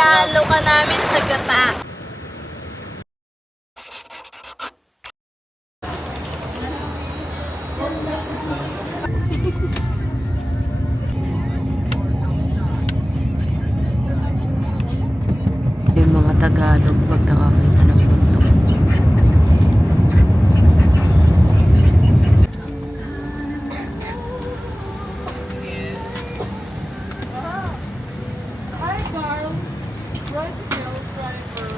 Halo ka namin sa gata. Yung mga Tagalog pag nakakita ng bundok. Hi, Carl. Right Hills driver.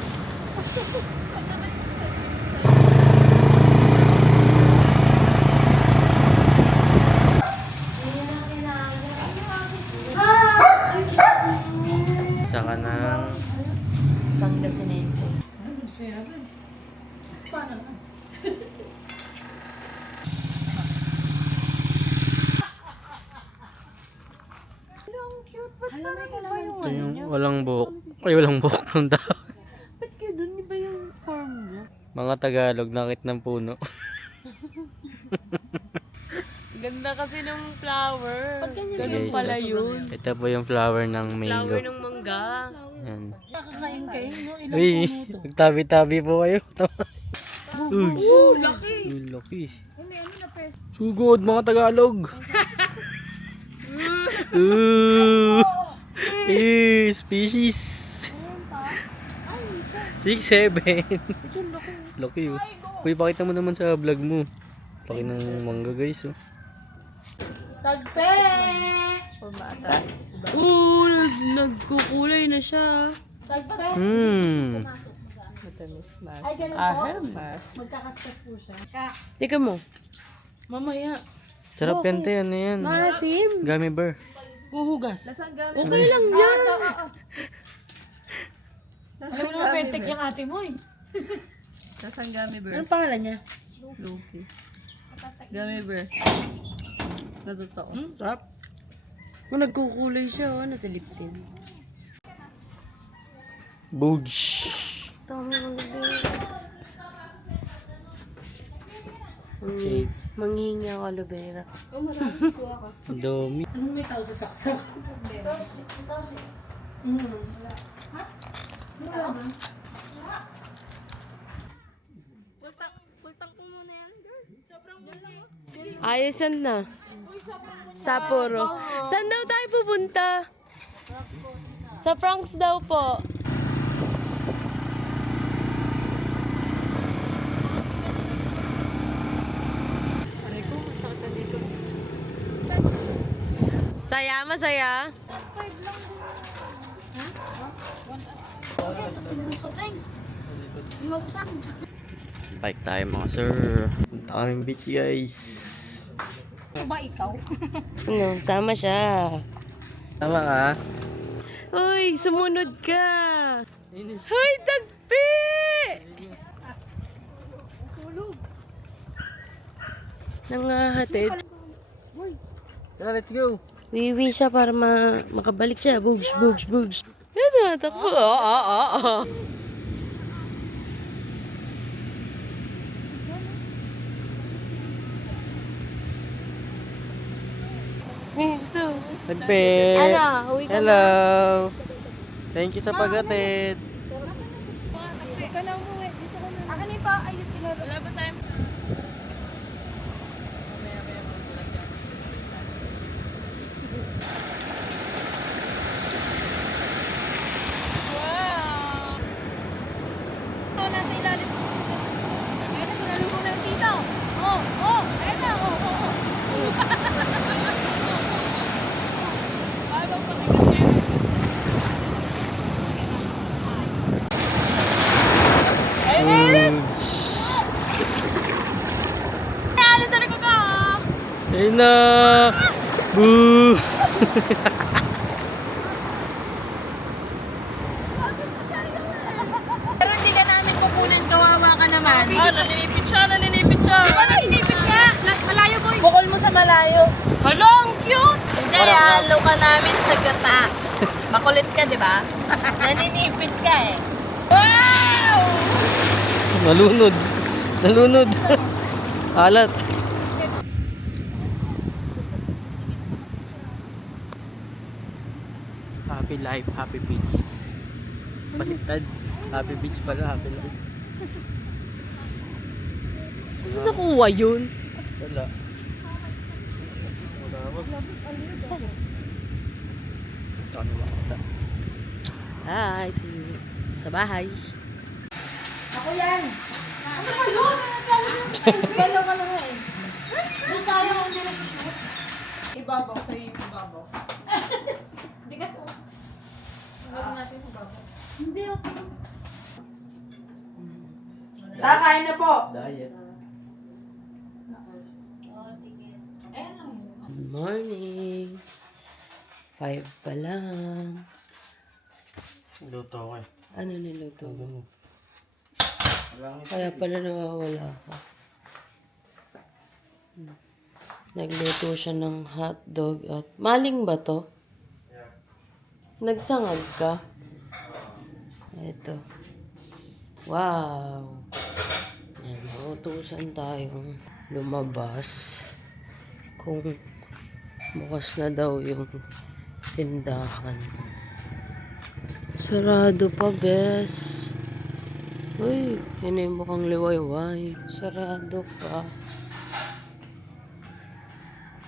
Isa ka ng Pangasinense. Ito yung walang buhok. Ay, walang buhok ng daw. Ba't ka doon? Di ba yung farm niya? Mga Tagalog, nakit ng puno. Ganda kasi ng flower. Ganun Guys, pala yun. Ito po yung flower ng mango. Flower ng mangga. Yan. Nakakain kayo, no? Ilang Uy, puno to? nagtabi-tabi po kayo. Uy, Laki! uy, laki. Sugod, mga Tagalog. Species. 6'7". Laki oh. Uy, pakita mo naman sa vlog mo. Laki ng mangga guys oh. Tagpe! Nagkukulay na siya. Tagpe! Matamis mas. Ay, ganun po. Mas. Magkakaskas po siya. Tika mo. Mamaya. Sarap yan te, ano yan? Maasim. Gummy bear. Huhugas. Okay lang yan. Alam mo naman, pentek yung ate mo eh. Nasaan gummy bear? Anong pangalan niya? Loki. Gummy bear. Natotoo. Sarap. Kung nagkukulay siya, nataliptin. Boogs. Tama mga manghihingi ako aloe vera. Ang dami. Ano may tao sa saksak? Pultang ko muna yan, girl. Ayos yan na. Sapporo. Saan daw tayo pupunta? Sa Franks daw po. Saya, masaya. Bike tayo mga sir. Punta kaming beach guys. Ano ba ikaw? Ano, sama siya. Tama ka? Uy, sumunod ka. Hoy, tagpi! Nangahatid. Tara, let's go. Wiwi siya para makabalik siya. Bugs, bugs, bugs. Ito, takbo. Oo. Ito. Nagpit. Ano, uwi ka Hello. Thank you sa pag-atid. Ikaw na umuwi. Dito ka na. Akin na pa. Ayun, tinuro. Wala ba time? Ito na sa ilalim. Ayun na, sinalim mo na yung tito. Oh. Ayun na, oh. Ay, bang pakikat kayo. Boogs. Alis na ko ka. Ayun na. Boo. Pero hindi ka namin kukunin. Kawawa ka naman. Naninipit siya. Di ba naninipit ka? Malayo boy. Bukol mo sa malayo. Hala, ang cute! Hindi, halo ka namin sa gata. Makulit ka, di ba? Naninipit ka eh. Wow! Nalunod. Nalunod. Alat. Happy life, happy beach. Baliktad. Happy beach pala, happy life. Saan mo nakuha yun? Wala. Hi, see you sa bahay. Ako yan. Ano ba yun? Galaw ka na nga eh. Sayang ang hindi nag-shoot. Ibabaw sa iyo, ibabaw. Hindi kasi. Huwag natin ibabaw. Hindi ako. Kakain na po. Diet. Good morning. 5 pa lang. Luto ko eh. Ano niluto mo? Ano? Kaya pala nawawala ka. Nagluto siya ng hotdog at... Maling ba to? Nagsangag ka? Ito. Wow! Yan, nautusan tayong lumabas. Kung bukas na daw yung tindahan. Sarado pa, bes. Uy, yun ay mukhang liwayway. Sarado pa.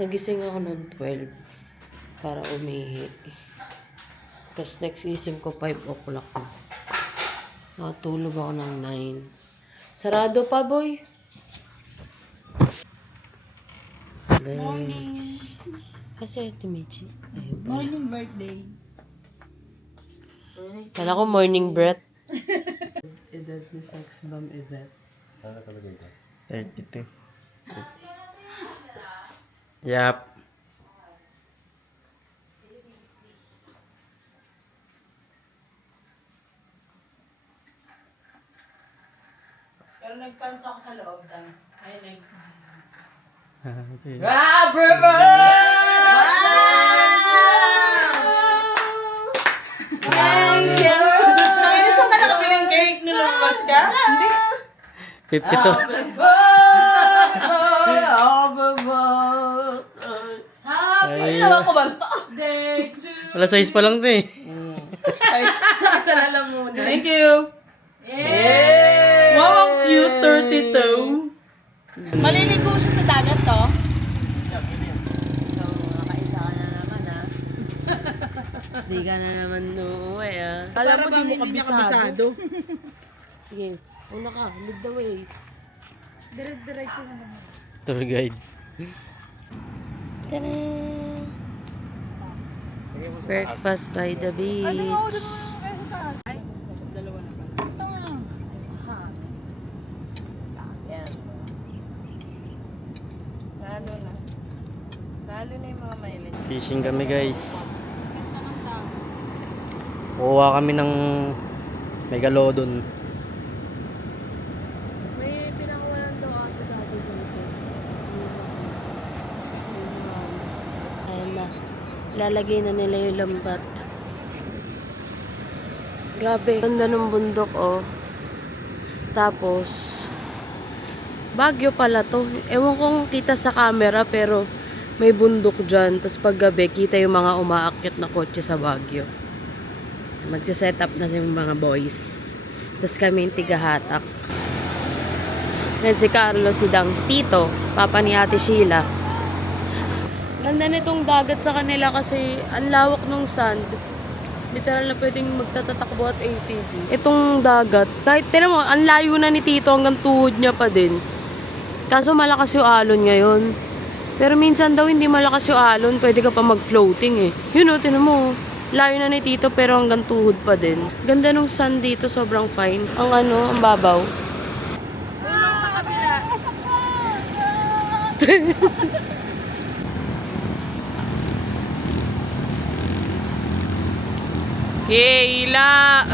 Nagising ako ng 12 para umihi. Tapos next gising ko 5 o'clock na. Nakatulog ako ng 9. Sarado pa, boy. Morning. Kasi ito, Michi. Morning birthday. Kala ko morning breath. Edad ni sex bomb edad. 32. Yap. Pero nagpansa ako sa loob lang. Ay, Okay. Thank you! Ay, saan ka nakabili ng cake? Nilumabas ka? Hindi. 52. Ay, naman ko ba ito? Day 2. Alas 6 pa lang to eh. Sa lalamunan. Thank you! Yay! Wow, ang cute, 32. Maliligo siya sa dagat to. Nakaisa ka na naman, ha? Di ka na naman uuwi, ha? Alam mo, di mo kabisado. Sige, una ka. Lead the way. Dire-diretso na naman. Tour guide. Tadaan! Breakfast by the beach. Dalawa na ba? Ito nga. Yan. Lalo na. Lalo na yung mga mailin. Fishing kami guys. Kuha kami ng megalodon. May pinakawalan daw kasi dati dito. Ayan na. Lalagay na nila yung lambat. Grabe. Ganda ng bundok, oh. Tapos, Baguio pala to. Ewan kong kita sa camera, pero may bundok dyan. Tapos paggabi, kita yung mga umaakyat na kotse sa Baguio. Magsiset up na yung mga boys. Tapos kami yung tigahatak. Yan si Carlos, si Dang, si Tito, papa ni Ate Sheila. Ganda nitong dagat sa kanila kasi ang lawak ng sand. Literal na pwedeng magtatatakbo at ATV. Itong dagat, kahit tinan mo, ang layo na ni Tito hanggang tuhod niya pa din. Kaso malakas yung alon ngayon. Pero minsan daw hindi malakas yung alon, pwede ka pa mag-floating eh. Yun o, tinan mo. Layo na ni Tito pero hanggang tuhod pa din. Ganda nung sand dito, sobrang fine. Ang ano, ang babaw. Hila!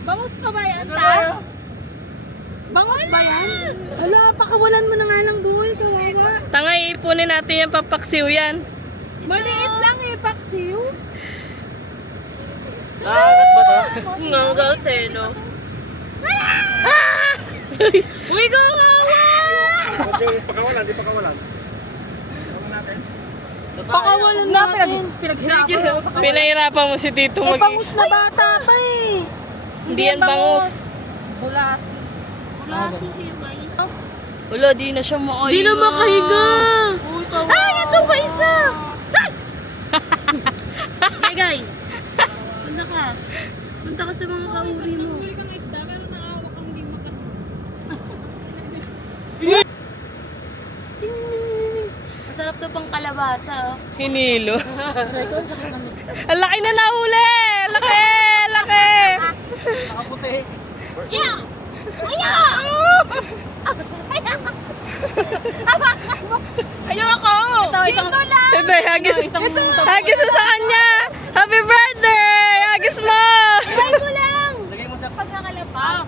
Bangus pa ba yan, ta? Bangus ba yan? Hala, pakawalan mo na nga lang doon. Kawawa. Tanga, ipunin natin yung papaksiw yan. Maliit lang eh, paksiw. Nakagat ba to? Nangagat eh, no? Uy, kawawa! Pakawalan, di pakawalan. Pakawalan natin. Pinahirapan mo si Tito Eh, bangus na bata pa eh. Hindi yan bangus. Bulasi kayo guys. Wala, di na siya makahiga. Di na makahiga. Ay, ito pa isa. Gay, punta ka. Punta ka sa mga kauri mo. Masarap to pang kalabasa. Hinilo. Ang laki na nahuli! Laki! Laki! Yeah! Ayoko! Dito lang! Ito, hagis. Hagis na sa kanya! Happy birthday! Hagis mo! Try mo lang! Lagay mo sa pag nakalapag.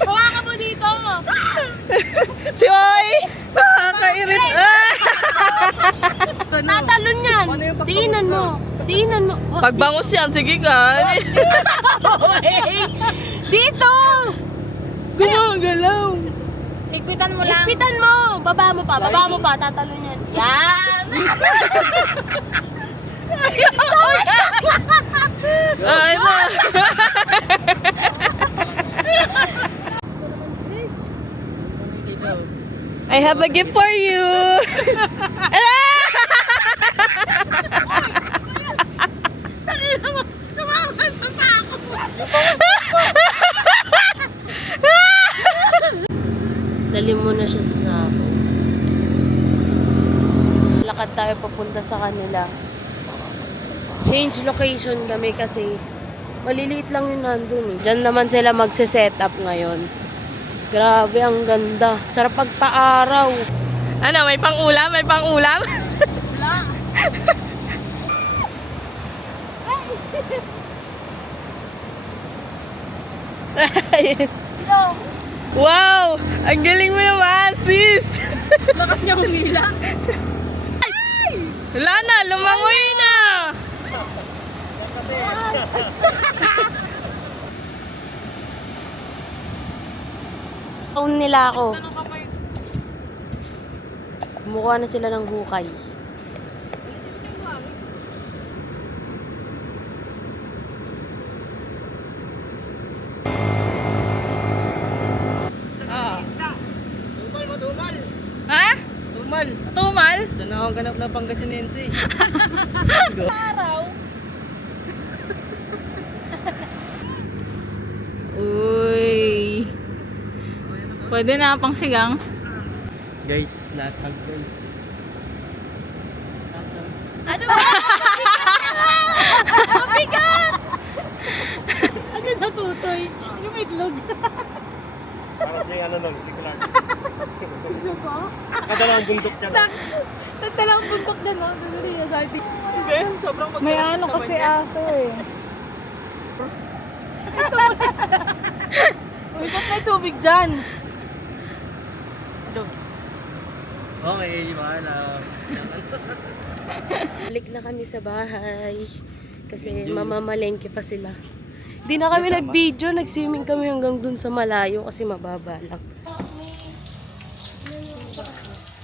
Hawakan mo dito! Si Oy! Nakakairit! Tatalon yan! Diinan mo! Diinan mo! Pagbangus yan, sige ka. Dito! Gumagalaw. Higpitan mo lang. Higpitan mo! Baba mo pa, baba mo pa. Tatalon yan. Yan! Ay, ito. I have a gift for you. Dali mo na siya sa sako. Lakad tayo papunta sa kanila. Change location kami kasi maliliit lang yun nandun eh. Diyan naman sila magse-set up ngayon. Grabe, ang ganda. Sarap pagpa-araw. Ano, may pang-ulam? May pang-ulam? Wow! Ang galing mo naman, sis! Lakas niya humila. Wala na, lumangoy na! Taon nila ako. Mukha na sila ng hukay. Ha? Tumal. Tumal? Saan akong ganap na Pangasinense? Uy. Pwede na pang sigang. Guys, last hug guys. Ano sa tutoy? Ano may itlog? Para sa ano nun, si Clark. Nakadalawang bundok niya. Nagtalang buntok na no? Doon rin sa atin. May ano kasi aso eh. Uy, ba't may tubig dyan? Okay, bahala. Balik na kami sa bahay. Kasi mamamalengke pa sila. Di na kami nag-video. Nag-swimming kami hanggang dun sa malayo kasi mababa lang.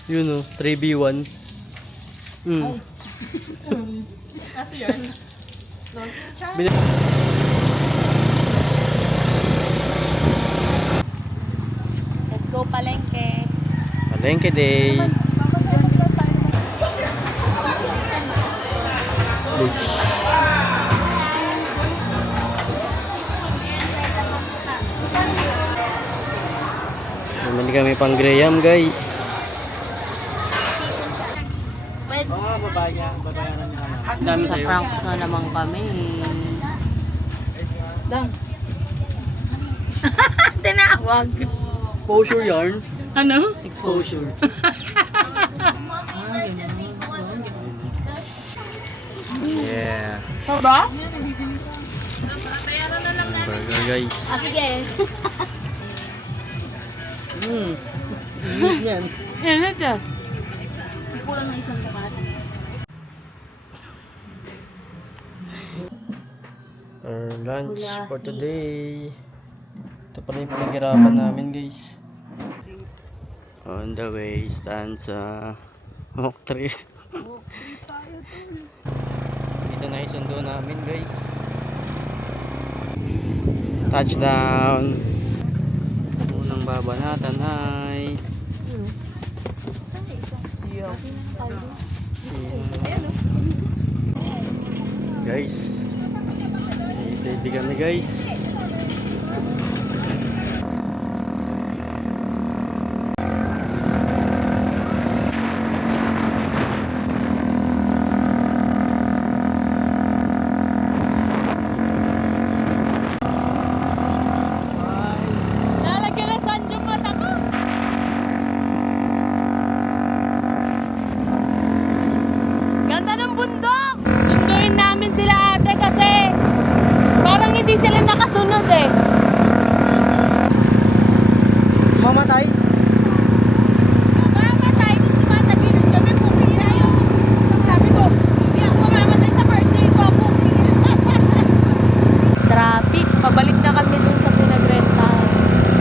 Yun o, 3v1. Let's go palengke. Palengke day. Bumili kami pang Graham guys. Oo, babayaran niya ka na. Dami Sa sa'yo. pranks na naman kami. Tinawag. Exposure yarn. Ano? Exposure. Yeah. Ba? Number guys. Ah, sige. Init yan. Init ah. Kulang na isang kapatid. Our lunch for today. Ito pala yung pinaghirapan namin guys. On the way, stanza. Walk trip. Dito na yung sundo namin guys. Touchdown. Unang babanatan ay guys, ready kami guys. Lalagyan na saan yung mata ko. Ganda ng bundok! Sunduin namin sila ate kasi parang hindi sila nakasunod eh. Mamatay? Mamamatay, gusto ba tagilid kami, pumira yung sabi ko, hindi ako mamamatay sa birthday ko, pumira. Traffic. Pabalik na kami dun sa pinagrentahan.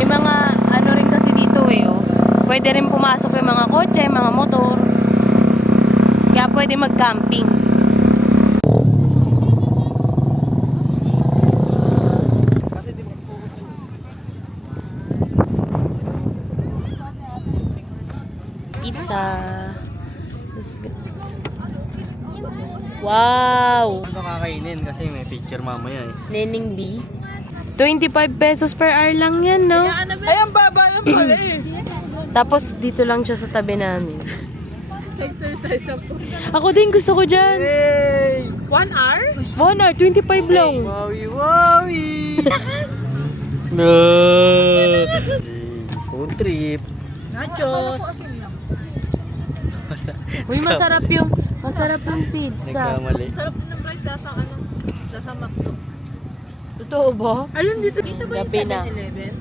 May mga ano rin kasi dito eh oh. Pwede rin pumasok yung mga kotse, mga motor. Kaya pwede mag-camping. Pizza. Let's go. Wow! Ito kakainin kasi may picture mamaya eh. Nening B. 25 pesos per hour lang yan, no? Ay, ang baba lang pala eh. Tapos dito lang siya sa tabi namin. Exercise ako. Ako din gusto ko dyan. Hey! 1 hour? 1 hour, 25 lang. Wowie, wowie! No! Food trip. Nachos. Uy, masarap yung pizza. Nagkamali. Sarap din ng price lasa ano. Lasa McDo. Totoo ba? Alam dito ba yung Gabi na. 7-Eleven?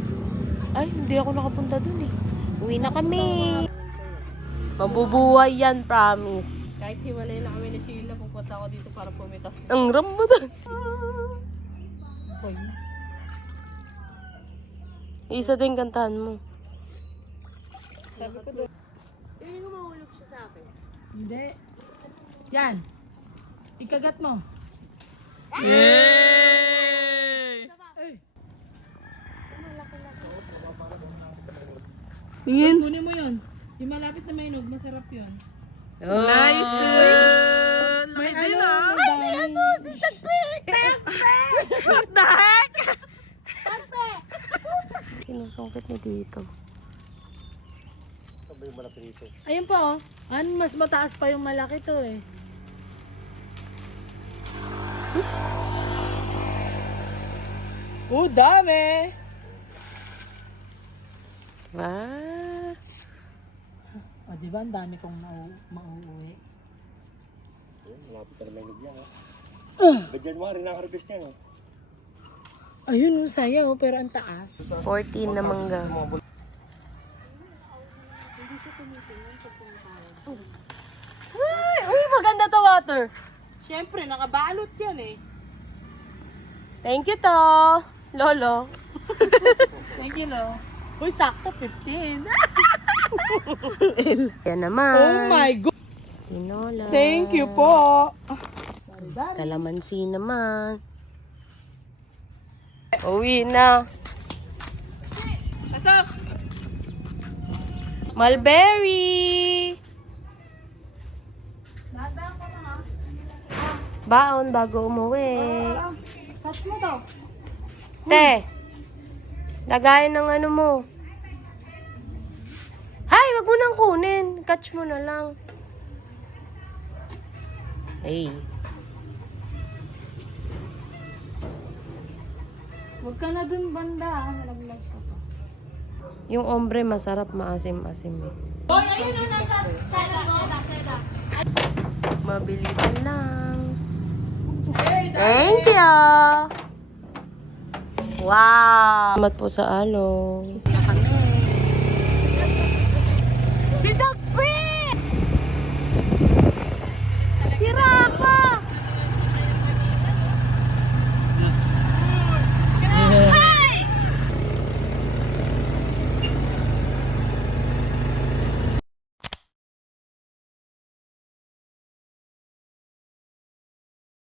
Ay, hindi ako nakapunta dun eh. Uwi na kami. Mabubuhay yan, promise. Kahit hiwalay na kami ni Sheila, pupunta ako dito para pumitas. Ang rambutan. Isa din kantahan mo. Sabi ko doon. Hindi ko mahulog siya sa akin. Hindi. Yan. Ikagat mo. Yay! Tingin. Kunin mo yun. Yung malapit na may nog, masarap yun. Nice! May din ah. Ay, si ano? Si Tagpe! What the heck? Sinusungkit ni dito. Ayun po, oh. Mas mataas pa yung malaki to eh. Oh, dami! Ah. O, di ba? Ang dami kong mauuwi. Malapit na may nagyan ha. Ba January na harvest yan oh. Ayun, saya oh, pero ang taas. 14 na mangga. Uy, maganda to water. Siyempre, nakabalot yan eh. Thank you to, Lolo. Thank you, Lo. Uy, sakto, 15. Yan naman. Oh my God! Tinola. Thank you po! Kalamansi naman. Uwi na. Pasok! Mulberry. Baon bago umuwi. Catch mo to. Te, lagayan ng ano mo. Hay, wag mo nang kunin. Catch mo na lang. Hey. Huwag ka na dun banda. Nalaglag ko to. Yung ombre masarap, maasim-asim eh. Hoy, ayun o, nasa seda. Mabilisan lang. Thank you. Wow! Salamat po sa along.